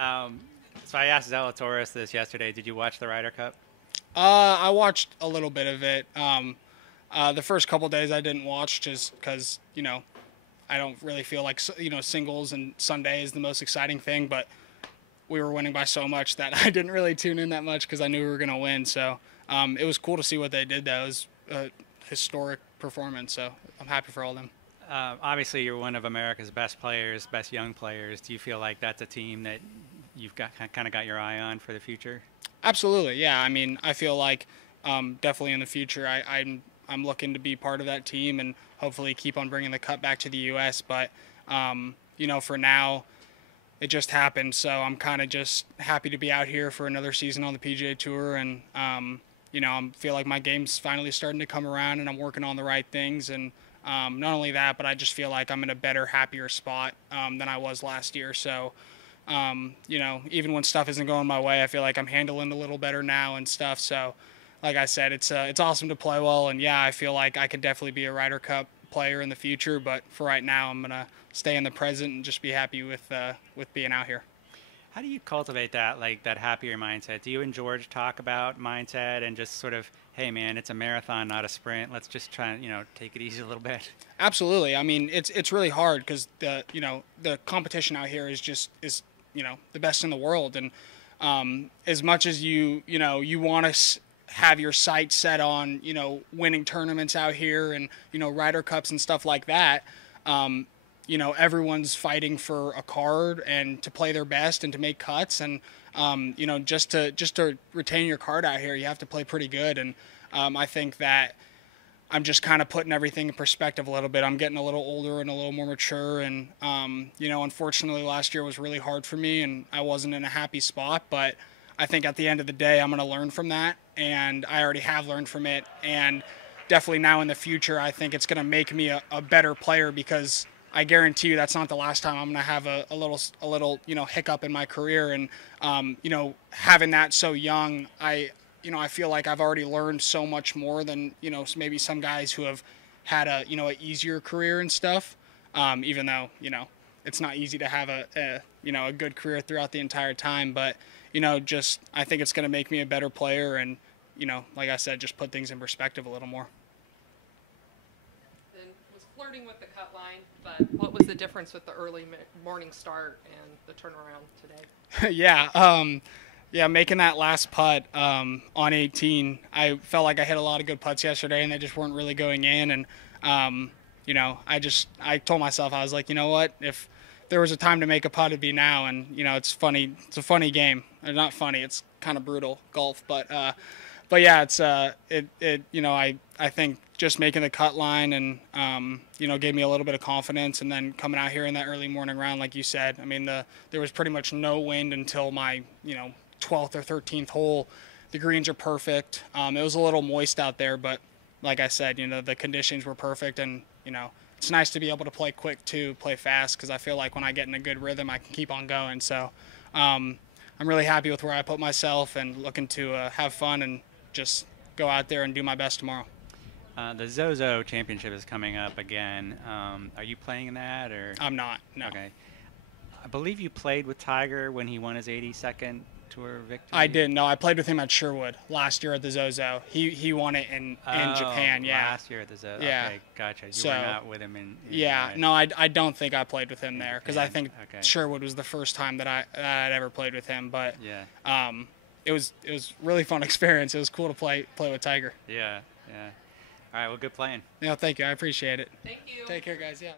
Um, so I asked Zalatoris this yesterday. Did you watch the Ryder Cup? I watched a little bit of it. The first couple days I didn't watch just because, I don't really feel like, singles and Sunday is the most exciting thing, but we were winning by so much that I didn't really tune in that much because I knew we were going to win. So it was cool to see what they did, though. It was a historic performance, so I'm happy for all of them. Obviously, you're one of America's best players, best young players. Do you feel like that's a team that you've got kind of got your eye on for the future? Absolutely, yeah. I mean, I feel like definitely in the future, I'm looking to be part of that team and hopefully keep on bringing the cup back to the U.S. But for now, it just happened, so I'm kind of just happy to be out here for another season on the PGA Tour, and I feel like my game's finally starting to come around, and I'm working on the right things, and not only that, but I just feel like I'm in a better, happier spot than I was last year. So. Even when stuff isn't going my way, I feel like I'm handling a little better now and stuff. So, like I said, it's awesome to play well, and yeah, I feel like I could definitely be a Ryder Cup player in the future. But for right now, I'm gonna stay in the present and just be happy with being out here. How do you cultivate that happier mindset? Do you and George talk about mindset and just sort of, hey man, it's a marathon, not a sprint. Let's just try and take it easy a little bit. Absolutely. I mean, it's really hard because the competition out here is the best in the world, and as much as you want to have your sights set on winning tournaments out here and Ryder Cups and stuff like that, everyone's fighting for a card and to play their best and to make cuts, and just to retain your card out here, you have to play pretty good. And I think that I'm just kind of putting everything in perspective a little bit. I'm getting a little older and a little more mature, and unfortunately last year was really hard for me and I wasn't in a happy spot, but I think at the end of the day I'm going to learn from that, and I already have learned from it, and definitely now in the future I think it's going to make me a better player, because I guarantee you that's not the last time I'm going to have a little hiccup in my career. And having that so young, I feel like I've already learned so much more than, maybe some guys who have had a easier career and stuff. Even though, it's not easy to have a good career throughout the entire time. But, I think it's going to make me a better player and, like I said, just put things in perspective a little more. And was flirting with the cut line, but what was the difference with the early morning start and the turnaround today? Yeah, making that last putt on 18, I felt like I hit a lot of good putts yesterday, and they just weren't really going in. And, I told myself, I was like, you know what, if there was a time to make a putt, it'd be now. And, it's funny. It's a funny game. Or not funny. It's kind of brutal, golf. But yeah, it's I think just making the cut line and, gave me a little bit of confidence. And then coming out here in that early morning round, like you said, I mean, there was pretty much no wind until my, 12th or 13th hole. The greens are perfect. It was a little moist out there, but like I said, the conditions were perfect, and it's nice to be able to play quick too, play fast, because I feel like when I get in a good rhythm, I can keep on going. So I'm really happy with where I put myself and looking to have fun and just go out there and do my best tomorrow. The Zozo Championship is coming up again. Are you playing in that, or? I'm not, no. Okay. I believe you played with Tiger when he won his 82nd Tour victory. I didn't. No, I played with him at Sherwood last year at the Zozo. He won it in Japan. Yeah. Last year at the Zozo. Yeah. Okay, gotcha. You were not with him in yeah. No, I don't think I played with him there, because I think okay. Sherwood was the first time that I'd ever played with him. But yeah. It was really fun experience. It was cool to play with Tiger. Yeah. All right. Well, good playing. Thank you. I appreciate it. Thank you. Take care, guys. Yeah.